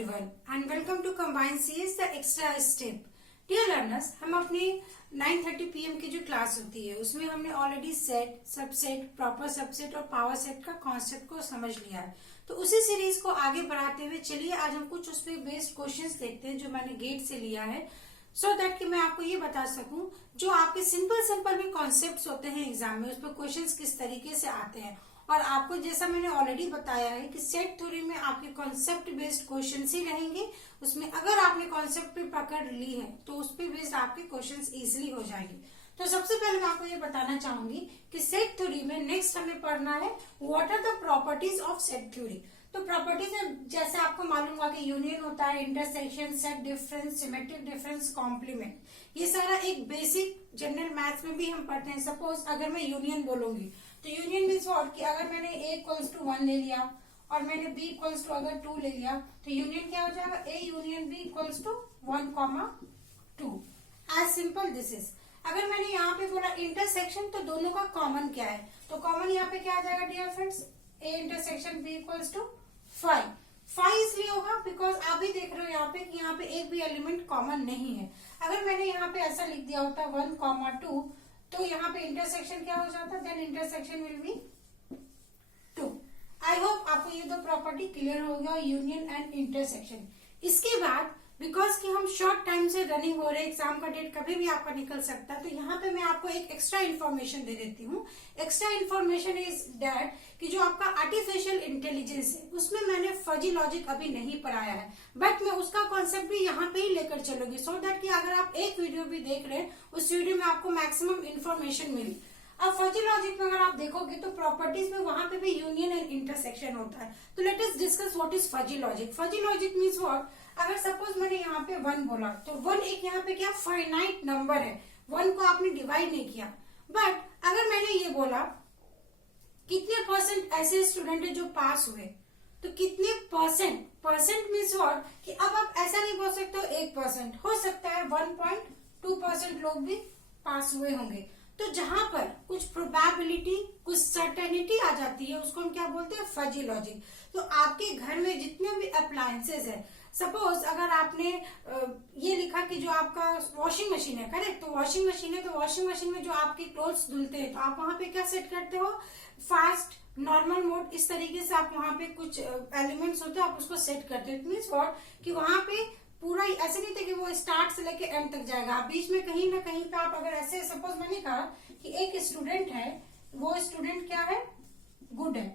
everyone and welcome to Combined CS the extra step. Dear learners, हम अपनी 9:30 PM की जो क्लास होती है उसमें हमने already set, subset, proper subset और पावर सेट का कॉन्सेप्ट को समझ लिया है। तो उसी सीरीज को आगे बढ़ाते हुए चलिए आज हम कुछ उस पर बेस्ड क्वेश्चंस देखते हैं जो मैंने गेट से लिया है, सो दैट कि मैं आपको ये बता सकूं जो आपके सिंपल भी कॉन्सेप्ट्स होते हैं एग्जाम में उस पर क्वेश्चंस किस तरीके से आते हैं। और आपको जैसा मैंने ऑलरेडी बताया है कि सेट थ्योरी में आपके कॉन्सेप्ट बेस्ड क्वेश्चंस ही रहेंगे। उसमें अगर आपने कॉन्सेप्ट पे पकड़ ली है तो उस पे बेस्ड आपके क्वेश्चंस इजीली हो जाएंगे। तो सबसे पहले मैं आपको ये बताना चाहूंगी कि सेट थ्योरी में नेक्स्ट हमें पढ़ना है what are the properties of set theory. तो प्रॉपर्टीज में जैसे आपको मालूम हुआ कि यूनियन होता है, intersection, set difference, symmetric difference, complement, ये सारा एक बेसिक जनरल मैथ्स में भी हम पढ़ते हैं। सपोज अगर मैं यूनियन बोलूंगी तो यूनियन मीन्स व्हाट कि अगर मैंने a इक्वल्स टू 1 ले लिया और मैंने b इक्वल्स टू अगर 2 ले लिया तो यूनियन क्या हो जाएगा, a union b equals to 1,2। As simple this is. अगर मैंने यहाँ पे बोला इंटरसेक्शन तो दोनों का कॉमन क्या है, तो कॉमन यहाँ पे क्या आ जाएगा dear friends, a intersection b equals to 5। 5 इसलिए होगा बिकॉज आप भी देख रहे हो यहाँ पे कि यहाँ पे एक भी एलिमेंट कॉमन नहीं है। अगर मैंने यहाँ पे ऐसा लिख दिया होता 1,2 तो यहाँ पे इंटरसेक्शन क्या हो जाता, then intersection will be 2। I hope आपको ये दो प्रॉपर्टी क्लियर हो गया, यूनियन एंड इंटरसेक्शन। इसके बाद बिकॉज कि हम शॉर्ट टाइम से रनिंग हो रहे, एग्जाम का डेट कभी भी आपका निकल सकता है, तो यहाँ पे मैं आपको एक एक्स्ट्रा इन्फॉर्मेशन दे देती हूँ। एक्स्ट्रा इन्फॉर्मेशन इज दैट कि जो आपका आर्टिफिशियल इंटेलिजेंस है उसमें मैंने फजी लॉजिक अभी नहीं पढ़ाया है, बट मैं उसका कॉन्सेप्ट भी यहाँ पे ही लेकर चलूंगी सो दैट कि अगर आप एक वीडियो भी देख रहे हैं उस वीडियो में आपको मैक्सिमम इन्फॉर्मेशन मिली। अब फजी लॉजिक में अगर आप देखोगे तो प्रॉपर्टीज में वहां पे भी यूनियन एंड इंटरसेक्शन होता है। तो let us discuss what is fuzzy logic. Fuzzy logic means what, अगर सपोज मैंने यहाँ पे 1 बोला तो 1 एक यहाँ पे क्या फाइनाइट नंबर है, 1 को आपने डिवाइड नहीं किया। बट अगर मैंने ये बोला कितने परसेंट ऐसे स्टूडेंट है जो पास हुए, तो कितने परसेंट मीन्स व्हाट कि अब आप ऐसा नहीं बोल सकते हो 1%, हो सकता है 1.2% लोग भी पास हुए होंगे। तो जहां पर कुछ प्रोबेबिलिटी, कुछ सर्टेनिटी आ जाती है उसको हम क्या बोलते हैं, फजी लॉजिक। तो आपके घर में जितने भी अप्लायंसेज है, सपोज अगर आपने ये लिखा कि जो आपका वॉशिंग मशीन है, करेक्ट, तो वॉशिंग मशीन है, तो वॉशिंग मशीन में जो आपके क्लोथ्स धुलते हैं तो आप वहां पे क्या सेट करते हो, फास्ट, नॉर्मल मोड, इस तरीके से आप वहां पे कुछ एलिमेंट्स होते हैं आप उसको सेट करते हो। इट मीन्स व्हाट कि वहां पे पूरा ऐसे नहीं था कि वो स्टार्ट से लेके एंड तक जाएगा, आप बीच में कहीं ना कहीं पे आप अगर ऐसे, सपोज मैंने कहा कि एक स्टूडेंट है, वो स्टूडेंट क्या है, गुड है,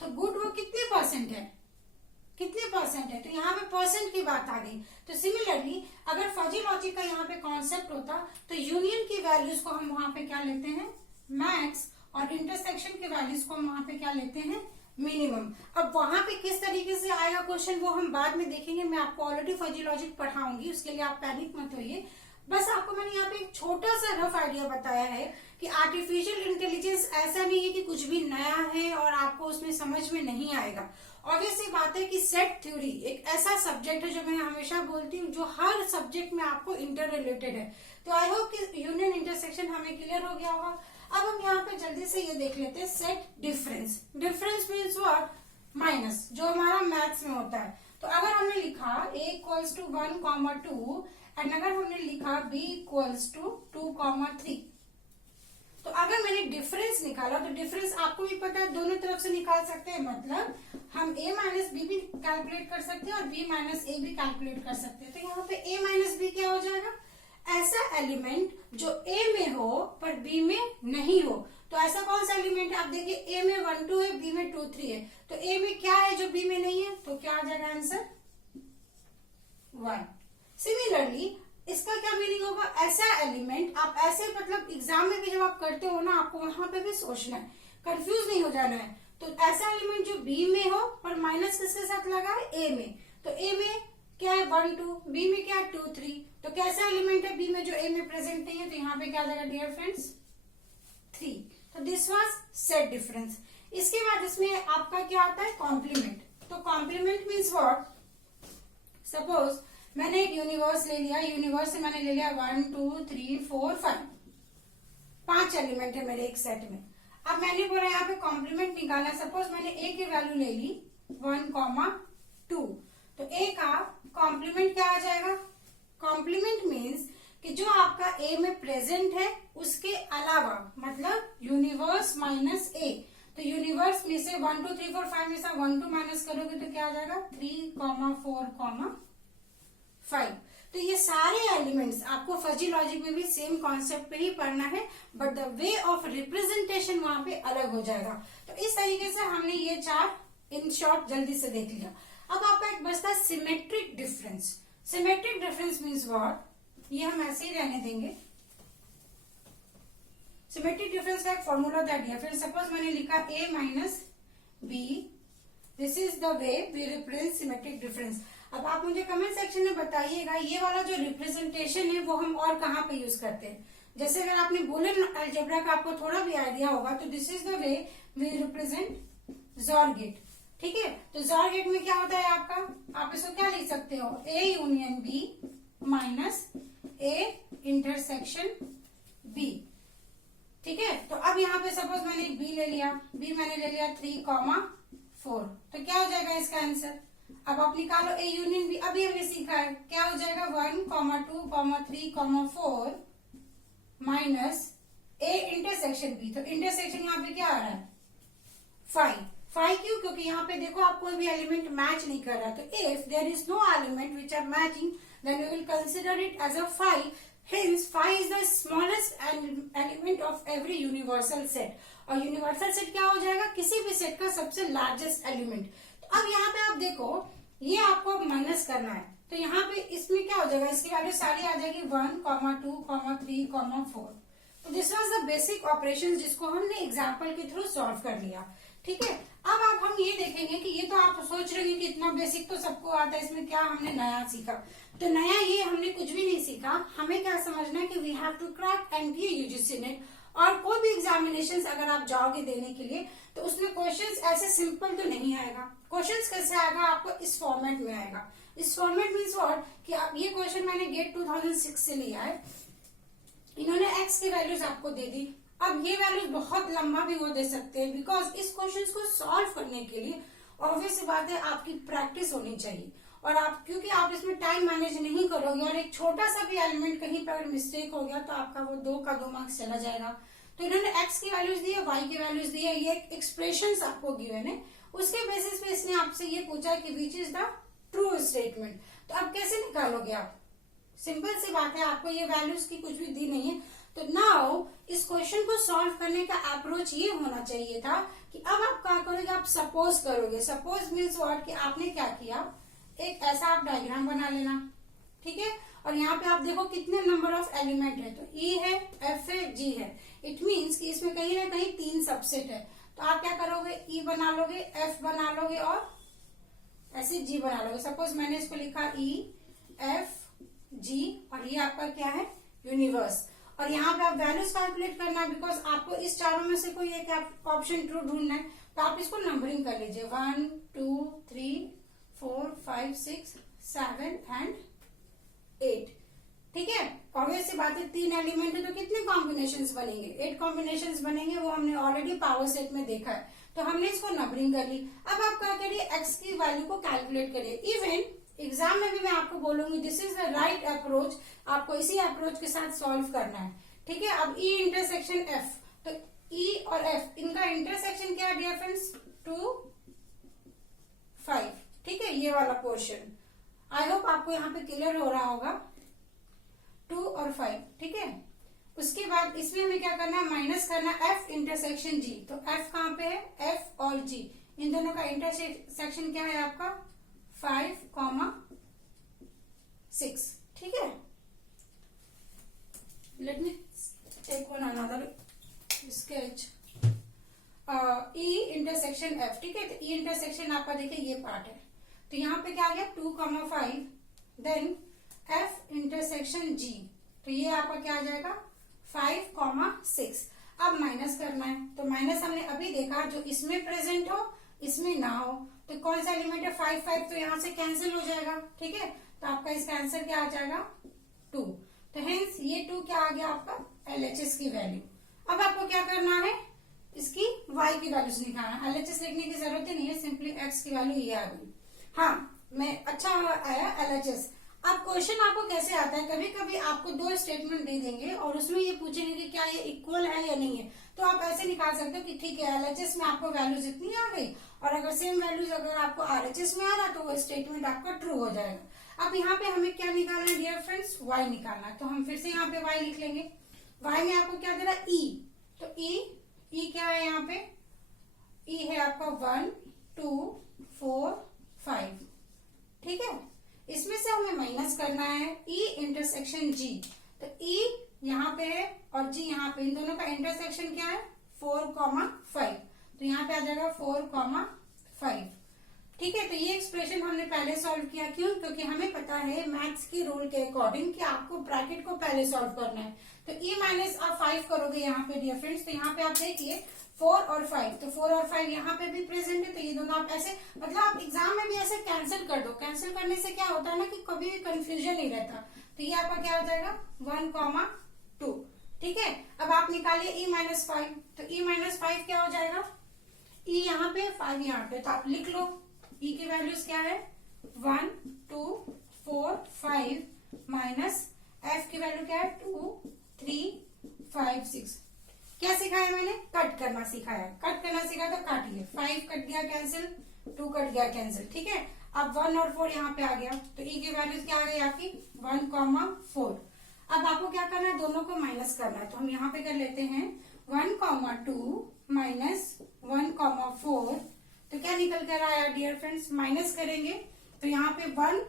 तो गुड वो कितने परसेंट है, तो यहाँ पे परसेंट की बात आ गई। तो सिमिलरली अगर फजी लॉजिक का यहाँ पे कॉन्सेप्ट होता तो यूनियन की वैल्यूज को हम वहां पे क्या लेते हैं, मैक्स, और इंटरसेक्शन के वैल्यूज को हम वहां पे क्या लेते हैं, मिनिमम। अब वहां पे किस तरीके से आएगा क्वेश्चन वो हम बाद में देखेंगे, मैं आपको ऑलरेडी फजी लॉजिक पढ़ाऊंगी, उसके लिए आप पैनिक मत होइए। बस आपको मैंने यहाँ पे एक छोटा सा रफ आइडिया बताया है कि आर्टिफिशियल इंटेलिजेंस ऐसा नहीं है कि कुछ भी नया है और आपको उसमें समझ में नहीं आएगा। ऑब्वियस सी बात है कि सेट थ्योरी एक ऐसा सब्जेक्ट है जो मैं हमेशा बोलती हूँ जो हर सब्जेक्ट में आपको इंटर रिलेटेड है। तो आई होप कि यूनियन इंटरसेक्शन हमें क्लियर हो गया होगा। अब हम यहाँ पे जल्दी से ये देख लेते हैं set difference. Difference means what, minus, जो हमारा मैथ्स में होता है। तो अगर हमने लिखा a इक्वल्स टू 1,2 एंड अगर हमने लिखा b इक्वल्स टू 2,3, तो अगर मैंने डिफरेंस निकाला तो डिफरेंस आपको भी पता है दोनों तरफ से निकाल सकते हैं, मतलब हम a माइनस बी भी कैलकुलेट कर सकते हैं और b माइनस ए भी कैलकुलेट कर सकते हैं। तो यहाँ पे a माइनस बी क्या हो जाएगा, ऐसा एलिमेंट जो a में हो पर b में नहीं हो। तो ऐसा कौन सा एलिमेंट है, आप देखिए a में 1 2 है, b में 2 3 है, तो a में क्या है जो b में नहीं है, तो क्या आ जाएगा आंसर 1। सिमिलरली इसका क्या मीनिंग होगा, ऐसा एलिमेंट आप ऐसे, मतलब एग्जाम में भी जब आप करते हो ना आपको वहां पे भी सोचना है, कंफ्यूज नहीं हो जाना है। तो ऐसा एलिमेंट जो b में हो पर माइनस किसके साथ लगा है, a में, तो a में क्या है 1 2, b में क्या है 2 3, तो कैसा एलिमेंट है b में जो a में प्रेजेंट नहीं है, तो यहाँ पे क्या आ जाएगा डियर फ्रेंड्स 3। तो दिस वाज सेट डिफरेंस। इसके बाद इसमें आपका क्या आता है, कॉम्प्लीमेंट। तो कॉम्प्लीमेंट मीन्स व्हाट, सपोज मैंने एक यूनिवर्स ले लिया, यूनिवर्स से मैंने ले लिया 1 2 3 4 5, 5 एलिमेंट है मेरे एक सेट में। अब मैंने बोला यहाँ पे कॉम्प्लीमेंट निकालना, सपोज मैंने a की वैल्यू ले ली 1,2, तो ए का कॉम्प्लीमेंट क्या आ जाएगा? कॉम्प्लीमेंट मीन्स कि जो आपका ए में प्रेजेंट है उसके अलावा, मतलब यूनिवर्स माइनस ए। तो यूनिवर्स में से 1 2 3 4 5 में से 1 2 माइनस करोगे तो क्या आ जाएगा? 3, 4, 5। तो ये सारे एलिमेंट्स आपको फजी लॉजिक में भी सेम कॉन्सेप्ट पे ही पढ़ना है, but the way of representation वहां पे अलग हो जाएगा। तो इस तरीके से हमने ये 4 इन शॉर्ट जल्दी से देख लिया। अब आपका एक बचता है symmetric difference. Symmetric difference means what? ये हम ऐसे ही रहने देंगे। सिमेट्रिक डिफरेंस का एक फॉर्मूला दे दिया। फिर सपोज मैंने लिखा a minus B, this is the way we represent symmetric difference. अब आप मुझे कमेंट सेक्शन में बताइएगा ये वाला जो रिप्रेजेंटेशन है वो हम और कहाँ पे यूज करते हैं। जैसे अगर आपने बूलियन अलजेब्रा का आपको थोड़ा भी आइडिया होगा तो this is the way we represent XOR gate. ठीक है, तो ज़ॉर गेट में क्या होता है आपका, आप इसको क्या लिख सकते हो? a union b minus a intersection b। ठीक है, तो अब यहाँ पे सपोज मैंने b ले लिया, b मैंने ले लिया 3,4, तो क्या हो जाएगा इसका आंसर? अब आप निकालो a यूनियन b। अभी हमने सीखा है क्या हो जाएगा? 1, 2, 3, 4 माइनस a इंटरसेक्शन b। तो इंटरसेक्शन यहाँ पे क्या आ रहा है? 5 क्यों? क्योंकि यहाँ पे देखो आप कोई भी एलिमेंट मैच नहीं कर रहा। तो if there is no element which are matching then we will consider it as a 5। Hence, 5 is the smallest element of every universal set। और यूनिवर्सल सेट क्या हो जाएगा? किसी भी सेट का सबसे लार्जेस्ट एलिमेंट। तो अब यहाँ पे आप देखो ये आपको माइनस करना है, तो यहाँ पे इसमें क्या हो जाएगा? इसकी वैल्यू सारी आ जाएगी 1, 2, 3, 4। तो this was the basic operation जिसको हमने एग्जाम्पल के थ्रू सॉल्व कर लिया। ठीक है, अब आप हम ये देखेंगे कि ये तो आप सोच रहे हैं कि इतना बेसिक तो सबको आता है, इसमें क्या हमने नया सीखा? तो नया ये हमने कुछ भी नहीं सीखा। हमें क्या समझना है कि we have to crack NTA UGC NET. और कोई भी एग्जामिनेशन अगर आप जाओगे देने के लिए तो उसमें क्वेश्चंस ऐसे सिंपल तो नहीं आएगा। क्वेश्चंस कैसे आएगा? आपको इस फॉर्मेट में आएगा। इस फॉर्मेट मीन्स व्हाट कि आप ये क्वेश्चन मैंने गेट 2006 से लिया है। इन्होंने एक्स की वैल्यूज आपको दे दी। अब ये वैल्यूज बहुत लंबा भी वो दे सकते हैं, बिकॉज इस क्वेश्चन को सॉल्व करने के लिए ऑब्वियस बात है आपकी प्रैक्टिस होनी चाहिए। और आप क्योंकि आप इसमें टाइम मैनेज नहीं करोगे और एक छोटा सा भी एलिमेंट कहीं पर अगर मिस्टेक हो गया तो आपका वो 2 का 2 मार्क्स चला जाएगा। तो इन्होंने एक्स की वैल्यूज दी है, वाई की वैल्यूज दी है, ये एक्सप्रेशन आपको गिवन है। उसके बेसिस पे इसने आपसे ये पूछा कि which is the true statement. तो अब कैसे निकालोगे आप? सिंपल सी बात है, आपको ये वैल्यूज की कुछ भी दी नहीं है। तो नाउ इस क्वेश्चन को सॉल्व करने का अप्रोच ये होना चाहिए था कि अब आप क्या करोगे? आप सपोज करोगे। सपोज मीन्स व्हाट कि आपने क्या किया, एक ऐसा आप डायग्राम बना लेना। ठीक है, और यहाँ पे आप देखो कितने नंबर ऑफ एलिमेंट है। तो ई है, एफ है, जी है। इट मीन्स कि इसमें कहीं ना कहीं 3 सबसेट है। तो आप क्या करोगे? ई बना लोगे, एफ बना लोगे और ऐसे जी बना लोगे। सपोज मैंने इसको लिखा ई एफ जी और ये आपका क्या है? यूनिवर्स। और यहाँ पे आप वैल्यूज कैलकुलेट करना है, बिकॉज आपको इस चारों में से कोई एक ऑप्शन ट्रू ढूंढना है। तो आप इसको नंबरिंग कर लीजिए 1 2 3 4 5 6 7 एंड 8। ठीक है, ऑब्वियस सी बात है 3 एलिमेंट है तो कितने कॉम्बिनेशंस बनेंगे? 8 कॉम्बिनेशंस बनेंगे। वो हमने ऑलरेडी पावर सेट में देखा है। तो हमने इसको नंबरिंग कर ली। अब आप क्या करिए? एक्स की वैल्यू को कैलकुलेट करिए। इवन एग्जाम में भी मैं आपको बोलूंगी this is the right approach. आपको इसी अप्रोच के साथ सॉल्व करना है। ठीक है, अब ई इंटरसेक्शन एफ। तो ई और एफ इनका इंटरसेक्शन क्या है डियर फ्रेंड्स? 2 5। ठीक है, ये वाला पोर्शन आई होप आपको यहाँ पे क्लियर हो रहा होगा। 2 और 5। ठीक है, उसके बाद इसमें हमें क्या करना है? माइनस करना एफ इंटरसेक्शन जी। तो एफ कहाँ पे है? एफ और जी इन दोनों का इंटरसेक्शन क्या है आपका? 5, 6। ठीक है, let me take one another sketch. E intersection F. ठीक है, तो ई इंटरसेक्शन आपका देखिए ये पार्ट है। तो यहाँ पे क्या आ गया? 2, 5। देन एफ इंटरसेक्शन जी। तो ये आपका क्या आ जाएगा? 5, 6। अब माइनस करना है। तो माइनस हमने अभी देखा जो इसमें प्रेजेंट हो इसमें ना हो। तो कौन सा एलिमेंट है? 5, 5 तो यहाँ से कैंसिल हो जाएगा। ठीक है, तो आपका इसका आंसर क्या आ जाएगा? 2। तो हेंस ये 2 क्या आ गया आपका? LHS की वैल्यू। अब आपको क्या करना है? इसकी y की वैल्यूज निकालना। LHS लिखने की जरूरत ही नहीं है, सिंपली x की वैल्यू ये आ गई। हाँ, में अच्छा आया LHS। अब क्वेश्चन आपको कैसे आता है, कभी कभी आपको दो स्टेटमेंट दे देंगे और उसमें ये पूछेंगे कि क्या ये इक्वल है या नहीं है, तो आप ऐसे निकाल सकते हो कि ठीक है LHS में आपको वैल्यूज इतनी आ गई और अगर सेम वैल्यूज अगर आपको RHS में आ रहा तो वो स्टेटमेंट आपका ट्रू हो जाएगा। अब यहाँ पे हमें क्या निकालना है डियर फ्रेंड्स, y निकालना है, तो हम फिर से यहाँ पे y लिख लेंगे। y में आपको क्या दे रहा है e, तो e क्या है यहाँ पे, e है आपका 1 2 4 5, ठीक है। इसमें से हमें माइनस करना है E इंटरसेक्शन G, तो E यहाँ पे है और G यहाँ पे, इन दोनों का इंटरसेक्शन क्या है 4,5, तो यहाँ पे आ जाएगा 4,5, ठीक है। तो ये एक्सप्रेशन हमने पहले सॉल्व किया, क्यों, क्योंकि हमें पता है मैथ्स के रूल के अकॉर्डिंग कि आपको ब्रैकेट को पहले सॉल्व करना है। तो E माइनस आप 5 करोगे यहाँ पे डियर फ्रेंड्स, तो यहाँ पे आप देखिए 4 और 5, तो 4 और 5 यहाँ पे भी प्रेजेंट है, तो ये दोनों आप ऐसे मतलब आप एग्जाम में भी ऐसे कैंसिल कर दो। कैंसिल करने से क्या होता है ना कि कभी भी कंफ्यूजन नहीं रहता। तो ये आपका क्या हो जाएगा 1,2, ठीक है। अब आप निकालिए E माइनस 5, तो E माइनस 5 क्या हो जाएगा, E यहाँ पे 5 यहाँ पे, तो आप लिख लो E की वैल्यूज क्या है 1 2 4 5 माइनस F की वैल्यू क्या है 2 3 5 6। क्या सिखाया मैंने, कट करना सिखाया, कट करना सिखाया तो काटिए, 5 कट गया कैंसिल, 2 कट गया कैंसिल, ठीक है। अब 1 और 4 यहाँ पे आ गया, तो E की वैल्यूज क्या आ गई आपकी 1,4। अब आपको क्या करना है, दोनों को माइनस करना है, तो हम यहाँ पे कर लेते हैं 1,2 माइनस 1,4, तो क्या निकल कर आया डियर फ्रेंड्स, माइनस करेंगे तो यहाँ पे 1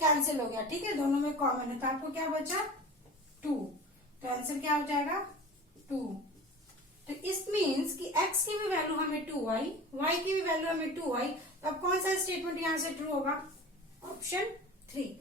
कैंसिल हो गया, ठीक है, दोनों में कॉमन है, तो आपको क्या बचा 2, तो आंसर क्या हो जाएगा 2। तो इस मीन्स कि x की भी वैल्यू हमें 2y, y की भी वैल्यू हमें 2y, तो अब कौन सा स्टेटमेंट यहाँ से ट्रू होगा, option 3,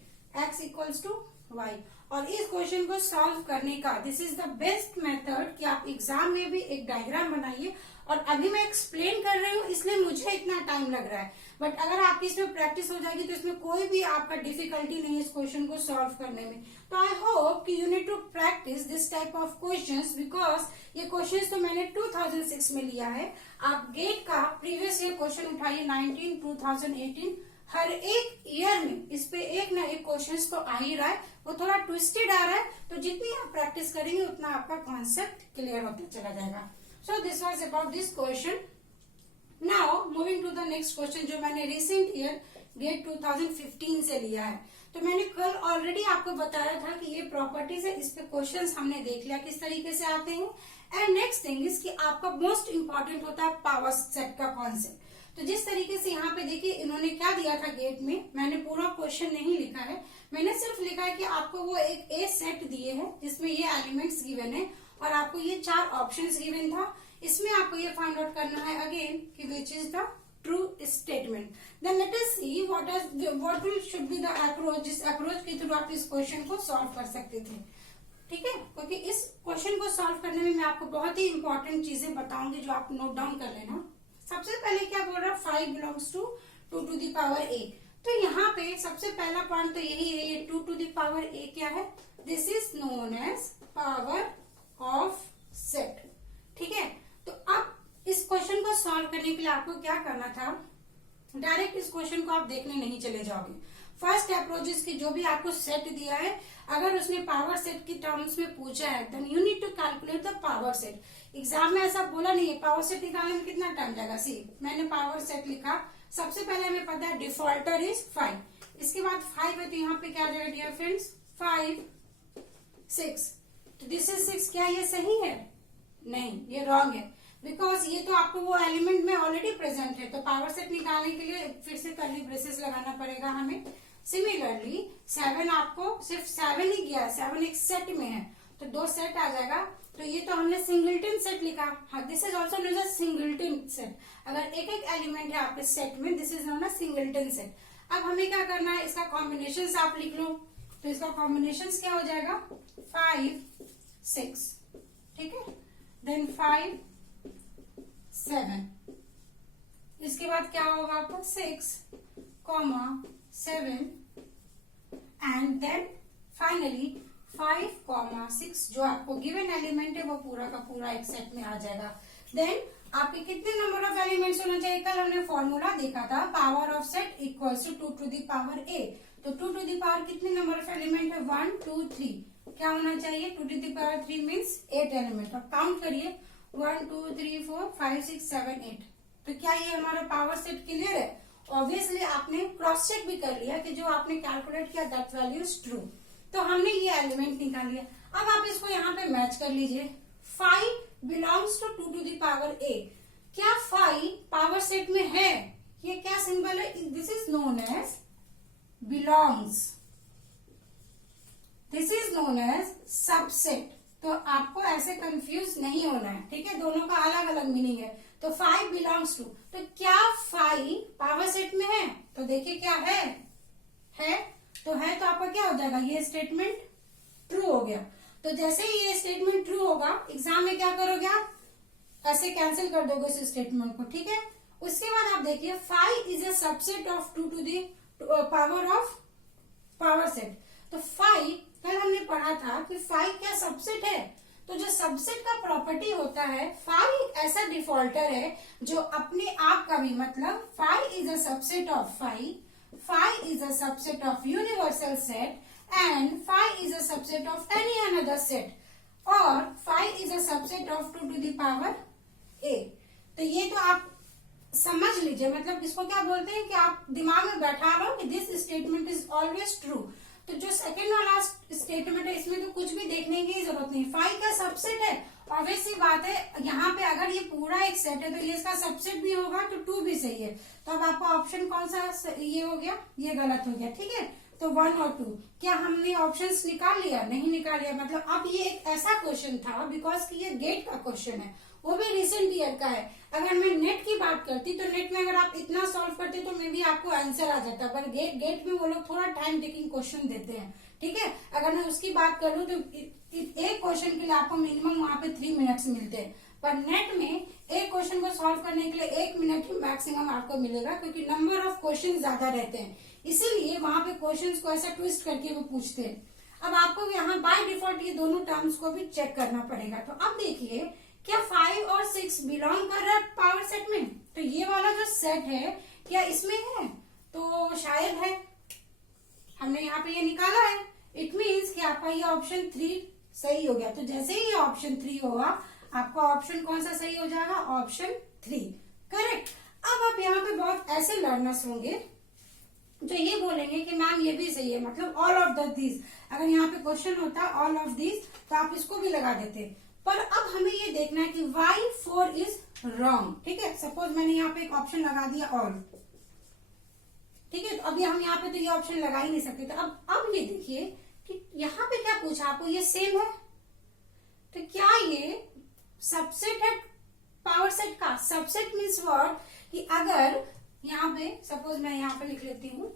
x equals to y। और इस क्वेश्चन को सॉल्व करने का this is the best method कि आप एग्जाम में भी एक डायग्राम बनाइए, और अभी मैं एक्सप्लेन कर रही हूँ इसलिए मुझे इतना टाइम लग रहा है, बट अगर आपकी इसमें प्रैक्टिस हो जाएगी तो इसमें कोई भी आपका डिफिकल्टी नहीं है इस क्वेश्चन को सॉल्व करने में। तो आई होप कि you need to practice this type of questions, because ये क्वेश्चंस तो मैंने 2006 में लिया है। आप गेट का प्रीवियस ईयर क्वेश्चन उठाइए 19 2018, हर एक ईयर में इस पे एक ना एक क्वेश्चन तो आ ही रहा है, वो थोड़ा ट्विस्टेड आ रहा है, तो जितनी आप प्रैक्टिस करेंगे उतना आपका कॉन्सेप्ट क्लियर होता चला जाएगा। So this was about this question. Now moving to the next question जो मैंने रिसेंट ईयर गेट 2015 से लिया है। तो मैंने कल ऑलरेडी आपको बताया था कि ये प्रॉपर्टीज है, इस पे क्वेश्चंस हमने देख लिया किस तरीके से आते हैं। एंड नेक्स्ट थिंग इज कि आपका मोस्ट इंपॉर्टेंट होता है पावर सेट का कॉन्सेप्ट। तो जिस तरीके से यहाँ पे देखिए इन्होंने क्या दिया था गेट में, मैंने पूरा क्वेश्चन नहीं लिखा है, मैंने सिर्फ लिखा है कि आपको वो एक ए सेट दिए हैं जिसमें ये एलिमेंट्स गिवन है और आपको ये 4 ऑप्शंस गिवन था। इसमें आपको ये फाइंड आउट करना है अगेन कि which is the true statement. Then let us see what will should be the approach, जिस अप्रोच के थ्रू आप इस क्वेश्चन को सॉल्व कर सकते थे, ठीक है। क्योंकि इस क्वेश्चन को सॉल्व करने में मैं आपको बहुत ही इंपॉर्टेंट चीजें बताऊंगी जो आप नोट डाउन कर लेना। सबसे पहले क्या बोल रहा है 5 belongs to 2 to the power a, तो यहाँ पे सबसे पहला पॉइंट तो यही है, ये 2 to the power a क्या है, this is known as power of set, ठीक है। तो अब इस क्वेश्चन को सॉल्व करने के लिए आपको क्या करना था, डायरेक्ट इस क्वेश्चन को आप देखने नहीं चले जाओगे। फर्स्ट अप्रोच की जो भी आपको सेट दिया है, अगर उसने पावर सेट की टर्म्स में पूछा है then you need to calculate the power set. Exam में ऐसा बोला नहीं है पावर सेट निकालने में कितना टाइम लगेगा। सी मैंने पावर सेट लिखा, सबसे पहले हमें पता है डिफॉल्टर इज 5, इसके बाद 5 है तो यहाँ पे क्या आ जाएगा डियर फ्रेंड्स 5 6, तो दिस इज 6, क्या ये सही है, नहीं ये रॉन्ग है, बिकॉज ये तो आपको वो एलिमेंट में ऑलरेडी प्रेजेंट है, तो पावर सेट निकालने के लिए फिर से कर्ली ब्रेसेस लगाना पड़ेगा हमें। सिमिलरली 7 आपको सिर्फ 7 ही गया, 7 एक सेट में है तो 2 सेट आ जाएगा, तो ये तो हमने सिंगलटन सेट लिखा, this is also known as singleton set. अगर एक एक एलिमेंट है आपके सेट में this is known as singleton set. अब हमें क्या करना है, इसका कॉम्बिनेशन आप लिख लो, तो इसका कॉम्बिनेशन क्या हो जाएगा 5 6, ठीक है, देन 5 7, इसके बाद क्या होगा आपका 6 7 एंड देन फाइनली 5 6, जो आपको गिवन एलिमेंट है वो पूरा का पूरा एक सेट में आ जाएगा। देन आपके कितने नंबर ऑफ एलिमेंट्स होना चाहिए? कल हमने फॉर्मूला देखा था, power of set equals to 2 to the power a। तो 2 टू द पावर कितने नंबर ऑफ एलिमेंट है? 1 2 3। क्या होना चाहिए? 2 to the power 3 means 8 element. अब काउंट करिए, 1 2 3 4 5 6 7 8। तो क्या ये हमारा पावर सेट क्लियर है? ऑब्वियसली आपने क्रॉस चेक भी कर लिया कि जो आपने कैलकुलेट किया दैट वैल्यू इज ट्रू। तो हमने ये एलिमेंट निकाल लिया। अब आप इसको यहाँ पे मैच कर लीजिए। 5 belongs to 2 to the power a। क्या 5 पावर सेट में है? ये क्या सिंबल है? This is known as belongs, this is known as subset. तो आपको ऐसे कंफ्यूज नहीं होना है, ठीक है? दोनों का अलग अलग मीनिंग है। तो 5 बिलोंग्स टू, तो क्या 5 पावर सेट में है? तो देखिए क्या है, तो है तो आपका क्या हो जाएगा? ये स्टेटमेंट ट्रू हो गया। तो जैसे ही ये स्टेटमेंट ट्रू होगा, एग्जाम में क्या करोगे आप? ऐसे कैंसिल कर दोगे इस स्टेटमेंट को, ठीक है? उसके बाद आप देखिए 5 is a subset of 2 to the power of power set. तो 5 कल हमने पढ़ा था कि 5 क्या सबसेट है? तो जो सबसेट का प्रॉपर्टी होता है, 5 ऐसा डिफॉल्टर है जो अपने आप का भी, मतलब 5 is a subset of 5 is a subset of universal set and 5 is a subset of any another set और 5 is a subset of 2 to the power a। तो ये तो आप समझ लीजिए, मतलब इसको क्या बोलते हैं कि आप दिमाग में बैठा लो कि this statement is always true. तो जो सेकंड वाला स्टेटमेंट है इसमें तो कुछ भी देखने की जरूरत नहीं, 5 का सबसेट है। ऑब्वियस सी बात है, यहाँ पे अगर ये पूरा एक सेट है तो ये इसका सबसेट भी होगा तो 2 भी सही है। तो अब आपका ऑप्शन कौन सा ये हो गया? ये गलत हो गया, ठीक है? तो 1 और 2। क्या हमने ऑप्शंस निकाल लिया? नहीं निकाल लिया। मतलब अब ये एक ऐसा क्वेश्चन था, बिकॉज कि ये गेट का क्वेश्चन है, वो भी रिसेंट ईयर का है। अगर मैं नेट की बात करती तो नेट में अगर आप इतना सॉल्व करते तो मे भी आपको आंसर आ जाता, पर गेट में वो लोग थोड़ा टाइम टेकिंग क्वेश्चन देते हैं, ठीक है? अगर मैं उसकी बात कर लूं तो एक क्वेश्चन के लिए आपको मिनिमम वहां पे 3 मिनट्स मिलते हैं, पर नेट में एक क्वेश्चन को सॉल्व करने के लिए 1 मिनट ही मैक्सिमम आपको मिलेगा, क्योंकि नंबर ऑफ क्वेश्चन ज्यादा रहते हैं, इसीलिए वहां पे क्वेश्चंस को ऐसा ट्विस्ट करके वो पूछते हैं। अब आपको यहाँ बाय डिफॉल्ट ये दोनों टर्म्स को भी चेक करना पड़ेगा। तो अब देखिए, क्या 5 और 6 बिलोंग कर रहा है पावर सेट में? तो ये वाला जो सेट है क्या इसमें है? तो शायद है, हमने यहाँ पे ये निकाला है। इट मीन्स कि आपका ये ऑप्शन 3 सही हो गया। तो जैसे ही ये ऑप्शन 3 होगा, आपका ऑप्शन कौन सा सही हो जाएगा? Option 3, correct. अब आप यहाँ पे बहुत ऐसे लर्नर्स होंगे जो ये बोलेंगे कि मैम ये भी सही है, मतलब ऑल ऑफ दीज। अगर यहाँ पे क्वेश्चन होता ऑल ऑफ दीज तो आप इसको भी लगा देते, पर अब हमें ये देखना है कि why 4 इज रॉन्ग, ठीक है? सपोज मैंने यहाँ पे एक ऑप्शन लगा दिया ऑल, ठीक है? तो अभी हम यहाँ पे तो ये ऑप्शन लगा ही नहीं सकते। तो अब ये देखिए कि यहाँ पे क्या पूछा आपको, ये सेम है, तो क्या ये सबसेट है पावर सेट का? सबसेट मीन्स व्हाट, कि अगर यहाँ पे सपोज मैं यहाँ पे लिख लेती हूँ,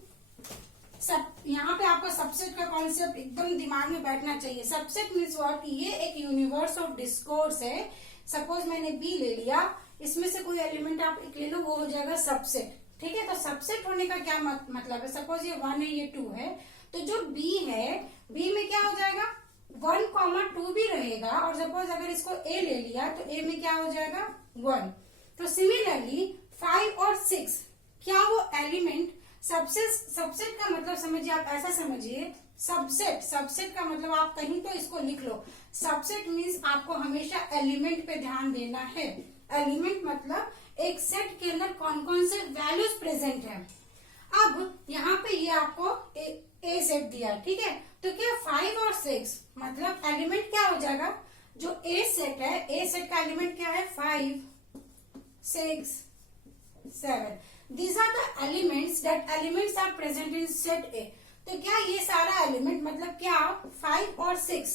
यहाँ पे आपका सबसेट का कॉन्सेप्ट एकदम दिमाग में बैठना चाहिए। सबसेट मीन्स व्हाट, ये एक यूनिवर्स ऑफ डिस्कोर्स है। सपोज मैंने बी ले लिया, इसमें से कोई एलिमेंट आप एक ले लो, वो हो जाएगा सबसेट, ठीक है? तो सबसेट होने का क्या मतलब है? सपोज ये 1 है, ये 2 है, तो जो बी है, बी में क्या हो जाएगा? 1, 2 भी रहेगा। और सपोज अगर इसको ए ले लिया तो ए में क्या हो जाएगा? 1। तो सिमिलरली 5 और 6 क्या वो एलिमेंट सबसेट का मतलब समझिए, आप ऐसा समझिए, सबसेट का मतलब आप कहीं तो इसको लिख लो। सबसेट मीन्स आपको हमेशा एलिमेंट पे ध्यान देना है। एलिमेंट मतलब एक सेट के अंदर कौन कौन से वैल्यूज प्रेजेंट है। अब यहाँ पे ये आपको ए सेट दिया, ठीक है? तो क्या 5 और 6 मतलब एलिमेंट क्या हो जाएगा? जो ए सेट है, ए सेट का एलिमेंट क्या है? 5 6 7। These are the elements that elements are present in set A। तो क्या ये सारा एलिमेंट मतलब क्या 5 और 6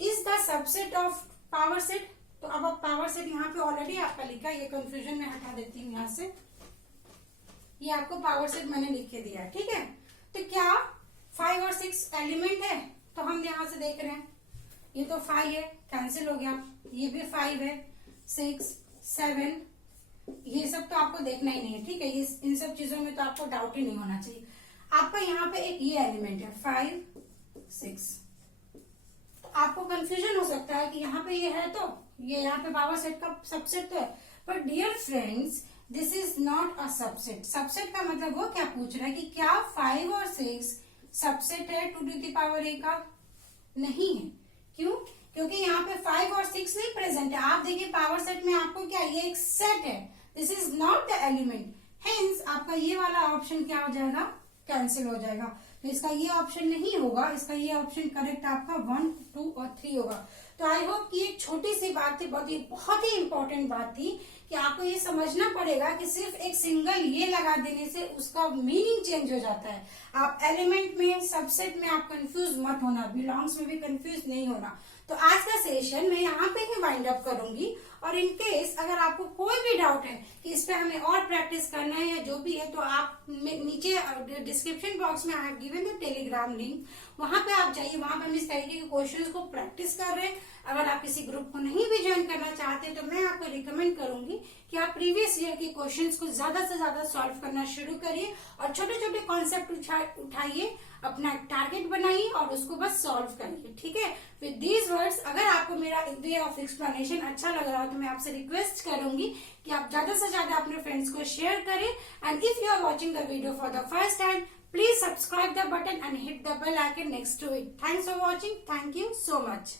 is the subset of power set? तो अब पावर सेट यहाँ पे ऑलरेडी आपका लिखा है, ये कंफ्यूजन में हटा देती हूँ यहाँ से। ये आपको पावर सेट मैंने लिख के दिया है, ठीक है? तो क्या 5 और 6 एलिमेंट है? तो हम यहाँ से देख रहे हैं, ये तो 5 है, कैंसिल हो गया। ये भी 5 है, 6 7, ये सब तो आपको देखना ही नहीं है, ठीक है? ये इन सब चीजों में तो आपको डाउट ही नहीं होना चाहिए। आपका यहाँ पे एक ये एलिमेंट है 5 6, तो आपको कंफ्यूजन हो सकता है कि यहाँ पे ये है, तो ये यहाँ पे पावर सेट का सबसेट तो है, पर dear friends, this is not a subset. Subset का मतलब वो क्या पूछ रहा है कि क्या 5 और 6 सबसेट है 2 टू द पावर a का? नहीं है। क्यों? क्योंकि यहाँ पे 5 और 6 नहीं प्रेजेंट है। आप देखिए पावर सेट में आपको क्या, ये एक सेट है, this is not the element, hence आपका ये वाला ऑप्शन क्या हो जाएगा, कैंसिल हो जाएगा। तो इसका ये ऑप्शन नहीं होगा, इसका ये ऑप्शन करेक्ट आपका 1, 2 और 3 होगा। तो आई होप कि एक छोटी सी बात थी, बहुत ही इंपॉर्टेंट बात थी कि आपको ये समझना पड़ेगा कि सिर्फ एक सिंगल ये लगा देने से उसका मीनिंग चेंज हो जाता है। आप एलिमेंट में, सबसेट में आप कंफ्यूज मत होना, बिलोंग्स में भी कंफ्यूज नहीं होना। तो आज का सेशन मैं यहाँ पे ही वाइंड अप करूंगी, और इन केस अगर आपको कोई भी डाउट है कि इस पे हमें और प्रैक्टिस करना है या जो भी है, तो आप नीचे डिस्क्रिप्शन बॉक्स में I have given the Telegram link, वहां पे आप जाइए, वहां पे हम इस तरीके के क्वेश्चंस को प्रैक्टिस कर रहे हैं। अगर आप किसी ग्रुप को नहीं भी ज्वाइन करना चाहते तो मैं आपको रिकमेंड करूंगी कि आप प्रीवियस ईयर के क्वेश्चंस को ज्यादा से ज्यादा सॉल्व करना शुरू करिए और छोटे छोटे कॉन्सेप्ट उठाइए, अपना टारगेट बनाइए और उसको बस सॉल्व करिए। ठीक है, विद दीज वर्ड्स, अगर आपको मेरा वे ऑफ एक्सप्लेनेशन अच्छा लग रहा हो तो मैं आपसे रिक्वेस्ट करूंगी कि आप ज्यादा से ज्यादा अपने फ्रेंड्स को शेयर करें। And if you are watching the video for the first time, please subscribe the button and hit the bell icon next to it. Thanks for watching. Thank you so much.